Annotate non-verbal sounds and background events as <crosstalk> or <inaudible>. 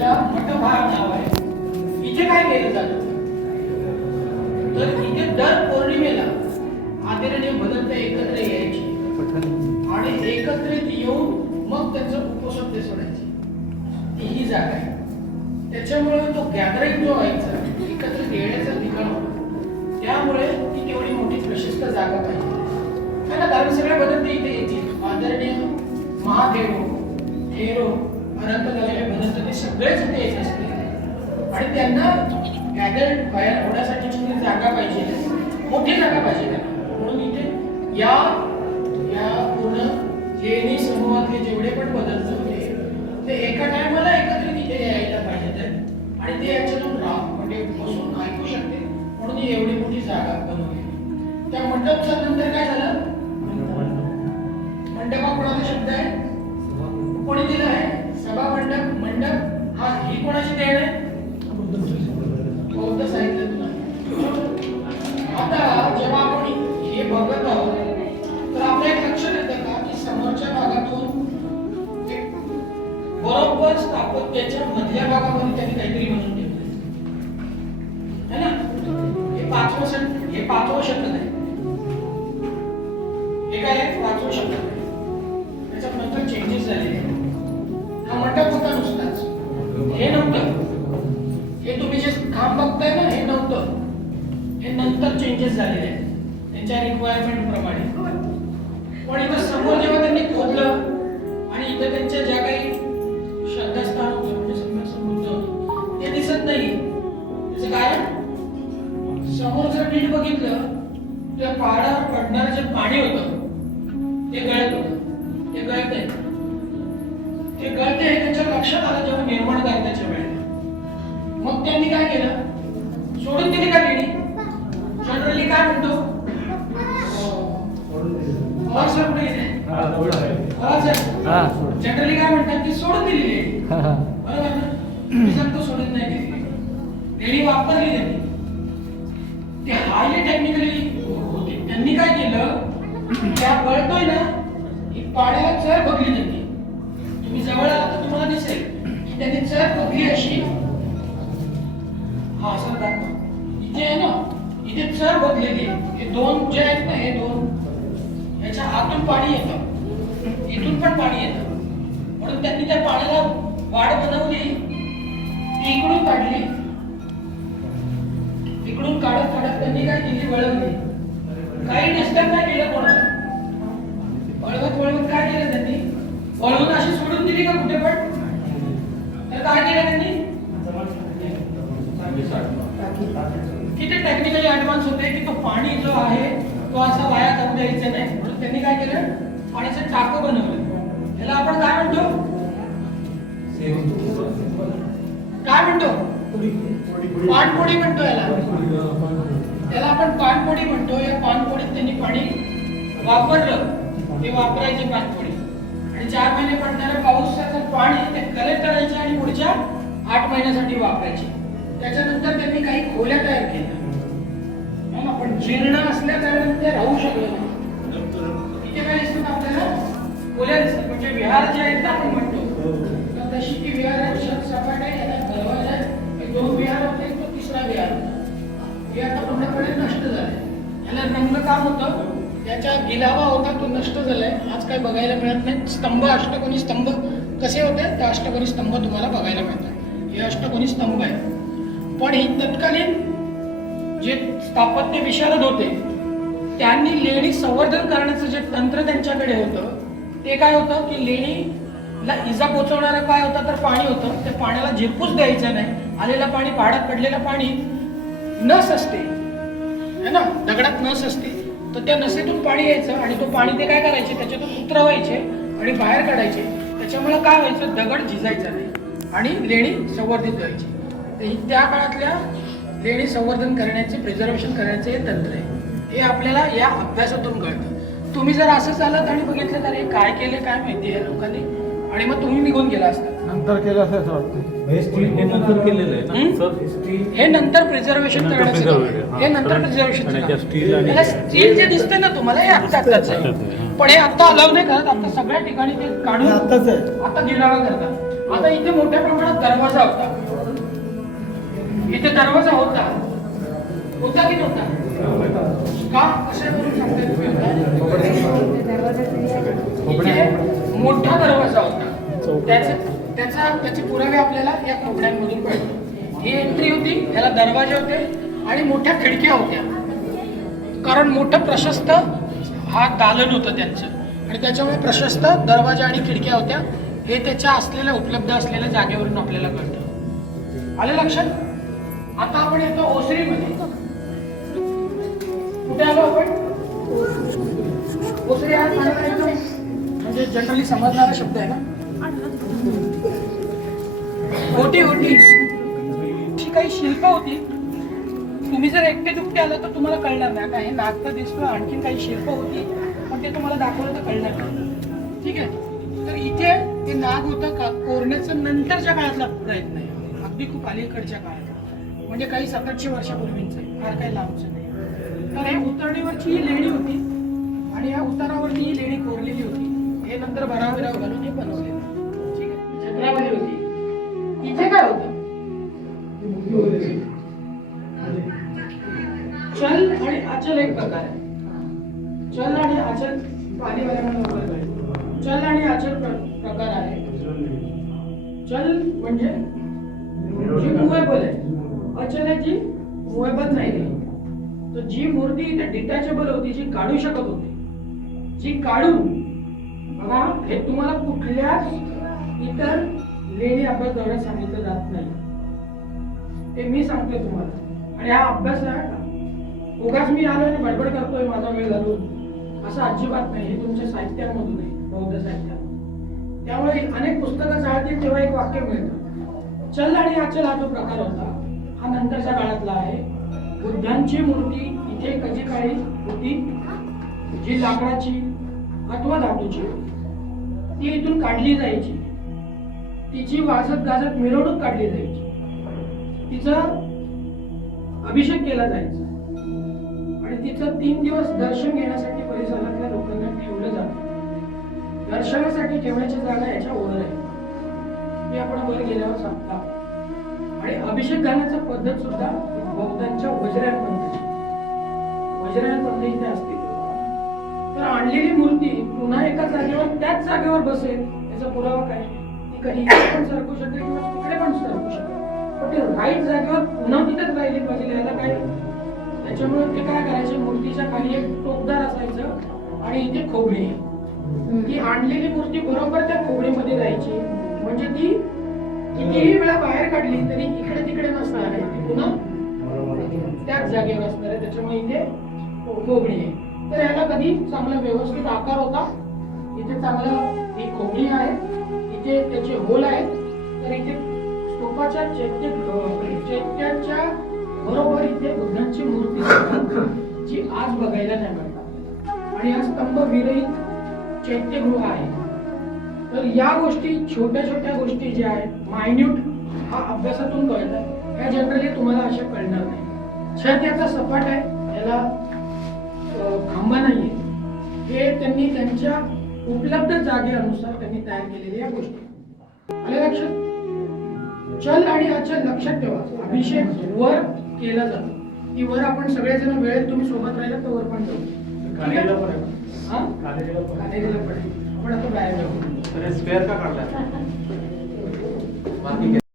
याला मठभार नाव आहे. इथे काय केलं जातं? तर इथे दर पौर्णिमेला आदरणीय भदंत एकत्र यायची. आणि एकत्रित येऊन मग त्यांचं उपसत्य सोडायची. ती ही जागा आहे. त्याच्यामुळे तो गॅदरिंग जो व्हायचा एकत्रित येण्याचं ठिकाण होतं. त्यामुळे ती तेवढी मोठी प्रशस्त जागा पाहिजे है ना कारण सगळे भदंत इथे येतील. आदरणीय महादेव हेरो अनंत झालेले भदंत ते सगळेच इथे येत असतील. आणि त्यांना गॅदर बाहेर होण्यासाठी ती जागा पाहिजे. मोठी जागा पाहिजे त्यांना. म्हणून इथे या या पूर्ण लेणी समूहातले जेवढे पण बदलत होते ते एका टायमाला एकत्रित इथे यायला पाहिजे आणि ते याच्यातून राह म्हणजे बसून ऐकू शकते. म्हणून एवढी मोठी जागा बनवली. त्या मंडपच्या नंतर काय झालं? मंडप कोणाचा शब्द आहे? कोणी दिला आहे? मंडप हा ही कोणाची देण आहे? बौद्ध सांगितलं आता जेव्हा आपण हे बघत आहोत तर आपल्या एक लक्षात येतं का की समोरच्या भागातून एक बरोबर स्थापत्याच्या मधल्या भागामध्ये त्यांनी काहीतरी म्हणून घेतलं है ना? हे पाचवं शब्द हे पाचवं शब्द आहे हे काय आहे? पाचवं शतक त्याच्यात नंतर चेंजेस झाले हा मंडप होता नुसताच? हे नव्हतं. हे तुम्ही जे काम बघताय ना हे नव्हतं. हे नंतर चेंजेस झालेले आहेत. त्यांच्या रिक्वायरमेंट प्रमाणे. पण इथं समोर जेव्हा त्यांनी खोदलं लक्षात आलं जेव्हा निर्माण करण्याच्या वेळेला मग त्यांनी काय केलं? सोडून दिली का लेणी जनरली काय म्हणतो? जनरली काय म्हणतात? की सोडून दिली. बरोबर ना? मी सांगतो सोडून नाही दिली. लेणी वापरली त्यांनी. ते हायली टेक्निकली होते. त्यांनी काय केलं? <clears throat> त्या गळतोय ना? ही पाण्याला चर बघली त्यांनी. तुम्ही जवळ आला तर तुम्हाला दिसेल की त्यांनी चर बघली अशी. हा सर दाखव. इथे आहे ना इथे चर बघलेली हे दोन जे आहेत ना हे दोन याच्या आतून पाणी येतं. इथून पण पाणी येतं. म्हणून त्यांनी त्या पाण्याला वाढ बनवली. ती इकडून काढली. इकडून काढत काढत त्यांनी काय केली? वळवली. काही डिस्टर्ब नाही केलं कोणाला. वळवत वळवत काय केलं त्यांनी? वळवून अशी सोडून दिली का कुठे पण? तर काय केलं त्यांनी? किती टेक्निकली ऍडव्हान्स होते की तो पाणी जो आहे तो असा वाया जाऊ द्यायचा नाही. म्हणून त्यांनी काय केलं? पाण्याचं टाकं बनवलं. याला आपण काय म्हणतो? काय म्हणतो? पाणपोडी म्हणतो याला. त्याला आपण पाणपोडी म्हणतो. या पाणपोडीत त्यांनी पाणी वापरलं. ते वापरायचे पाणपोडी आणि चार महिने पडणाऱ्या पाऊसाचं पाणी ते कलेक्ट करायचे आणि पुढच्या आठ महिन्यासाठी वापरायचे. त्याच्यानंतर त्यांनी काही खोल्या तयार केल्या. पण जीर्ण असल्या कारण ते राहू शकलं नाही. इथे काय आपल्याला? खोल्या दिसतात. म्हणजे विहार जे आहेत ना आपण म्हणतो. तर तशी ती विहार छत सपाट आहे याला दरवाजा आहे. दोन विहार होते तो तिसरा विहार होता. हे आता पूर्णपणे नष्ट झाले. याला रंगकाम होतं. त्याचा गिलावा होता तो नष्ट झालाय. आज काय बघायला मिळत नाही. स्तंभ अष्टकोनी स्तंभ कसे होते? ते अष्टकोनी स्तंभ तुम्हाला बघायला मिळतात. हे अष्टकोनी स्तंभ आहे पण ही तत्कालीन जे स्थापत्य विशारद होते त्यांनी लेणी संवर्धन करण्याचं जे तंत्र त्यांच्याकडे होतं ते काय होतं की लेणीला इजा पोचवणारं काय होतं तर पाणी होतं. ते पाण्याला झेपूच द्यायचं नाही. आलेलं पाणी पहाडात पडलेलं पाणी नस असते है ना? दगडात नस असते तर त्या नसेतून पाणी यायचं आणि तो पाणी ते काय करायचे? त्याच्यातून उतरवायचे आणि बाहेर काढायचे. त्याच्यामुळे काय व्हायचं? दगड झिजायचा नाही. आणि लेणी संवर्धित व्हायची. तर ही त्या काळातल्या लेणी संवर्धन करण्याचे प्रिझर्वेशन करण्याचे हे तंत्र आहे. हे आपल्याला या अभ्यासातून कळतं. तुम्ही जर असं चालत आणि बघितलं तर हे काय केले काय माहिती आहे लोकांनी? आणि मग तुम्ही निघून गेला असता. नंतर केलं असं वाटतं हे स्टील हे नंतर केलेलं आहे हं? ना सर स्टील हे नंतर प्रिझर्वेशन नंतर करण्याचं काम हे. हा. नंतर प्रिझर्वेशन आणि त्या steel आणि- याला स्टील जे दिसते ना तुम्हाला हे आत्ता आत्ताच आहे. हा. पण हे आत्ता अलाव नाही करत. आता सगळ्या ठिकाणी ते काढून आत्ताच आहे. आता गिरावा करतात. आता इथे मोठ्या प्रमाणात दरवाजा होता. इथे दरवाजा होता. होता की नव्हता? का? कशावरून सांगताय तुम्ही होता? इथे मोठा दरवाजा होता त्याचे त्याचा त्याचे पुरावे आपल्याला या कपड्यांमधून कळतात ही एंट्री होती याला दरवाजे होते आणि मोठ्या खिडक्या होत्या. कारण मोठं प्रशस्त हा दालन होतं त्यांचं. आणि त्याच्यामुळे प्रशस्त दरवाजा आणि खिडक्या होत्या. हे त्याच्या असलेल्या उपलब्ध असलेल्या जागेवरून आपल्याला कळतं. आलं लक्षात? आता आपण येतो ओसरीमध्ये. कुठे आलो आपण? ओसरी हा म्हणजे जनरली समजणारा शब्द आहे ना? होती होती अशी काही शिल्प होती. तुम्ही जर एकटे दुपटे आला तर तुम्हाला कळणार नाही. काय हे नाग तर दिसतो आणखीन काही शिल्प होती पण ते तुम्हाला दाखवलं तर कळणार नाही. ठीक आहे? तर इथे ते नाग होतं का? कोरण्याचं नंतरच्या काळातला प्रयत्न आहे अगदी खूप अलीकडच्या काळात. म्हणजे काही सततशे वर्षापूर्वींचं. आहे फार काही लांबचं नाही. तर हे उतरणीवरची ही लेणी होती आणि या उतारावरती ही लेणी कोरलेली होती. हे नंतर भराविराव घालून हे बनवलेलं. ठीक आहे? छत्रावली होती. इथे काय होत? चल आणि अचल एक प्रकार आहे. चल आणि अचल पाणीवाल्यांना चल आणि अचल प्रकार आहे. चल म्हणजे जी मुवेबल आहे. अचल आहे जी मुवेबल नाही तर जी मूर्ती इथे डिटॅचेबल होती जी काढू शकत होती जी काढून बघा हे तुम्हाला कुठल्याच इतर लेणी अभ्यास दौऱ्यात सांगितलं जात नाही. ते मी सांगतोय तुम्हाला. आणि हा अभ्यास आहे का उगाच मी आलो आणि बडबड करतोय माझा वेळ घालून. असं अजिबात नाही हे तुमच्या साहित्यामधून आहे बौद्ध साहित्यात. त्यामुळे अनेक पुस्तकं चाळतील तेव्हा एक वाक्य मिळतं. चल आणि अचल हा जो प्रकार होता. हा नंतरच्या काळातला आहे. बुद्धांची मूर्ती इथे कधी काळी होती? जी लाकडाची अथवा धातूची. ती इथून काढली जायची. तिची वाजत गाजत मिरवणूक काढली जायची. तिचा अभिषेक केला जायचा. आणि तिचं तीन दिवस दर्शन घेण्यासाठी परिसरातल्या लोकांना ठेवलं जात. दर्शनासाठी ठेवण्याची जागा याच्या वर आहे. ती आपण वर गेल्यावर सांगता. आणि अभिषेक घालण्याचा पद्धत सुद्धा बौद्धांच्या वज्रांमध्ये. वज्रांमध्ये इथे असते. तर आणलेली मूर्ती पुन्हा एका जागेवर त्याच जागेवर बसेल याचा पुरावा काय? ती कधी इकडे पण सरकू शकते किंवा तिकडे पण सरकू शकते. पण ते राईट जागेवर पुन्हा तिथेच राहिली पाहिजे याला काय? त्याच्यामुळे ते काय करायचे? मूर्तीच्या खाली एक टोकदार असायचं आणि इथे खोबडी ती आणलेली मूर्ती बरोबर त्या खोबडीमध्ये जायची. म्हणजे ती कितीही वेळा बाहेर काढली तरी इकडे तिकडे नसणार आहे ती पुन्हा. त्याच जागेवर असणार आहे. त्याच्यामुळे इथे खोबडी आहे. तर याला कधी चांगला व्यवस्थित आकार होता? इथे चांगलं ही खोबडी आहे. जे त्याचे होल आहेत तर इथे स्तूपाच्या चैत्य चैत्याच्या बरोबर इथे बुद्धांची मूर्ती जी आज बघायला नाही मिळतात आणि हा स्तंभ विरहित चैत्यगृह आहे. तर या गोष्टी छोट्या छोट्या गोष्टी ज्या आहेत मायन्यूट हा अभ्यासातून कळतात ह्या जनरली तुम्हाला अशा कळणार नाही. छत याचा सपाट आहे याला खांबा नाही नाहीये. हे त्यांनी त्यांच्या उपलब्ध जागेनुसार त्यांनी तयार केलेल्या या गोष्टी. लक्षात चल आणि अचल लक्षात ठेवा. अभिषेक वर केला जातो. की वर आपण सगळेजण वेळेत तुम्ही सोबत राहिला तर वर पण जाऊ. पण आपण आता बाहेर जाऊ. स्पेअर का काढला <laughs>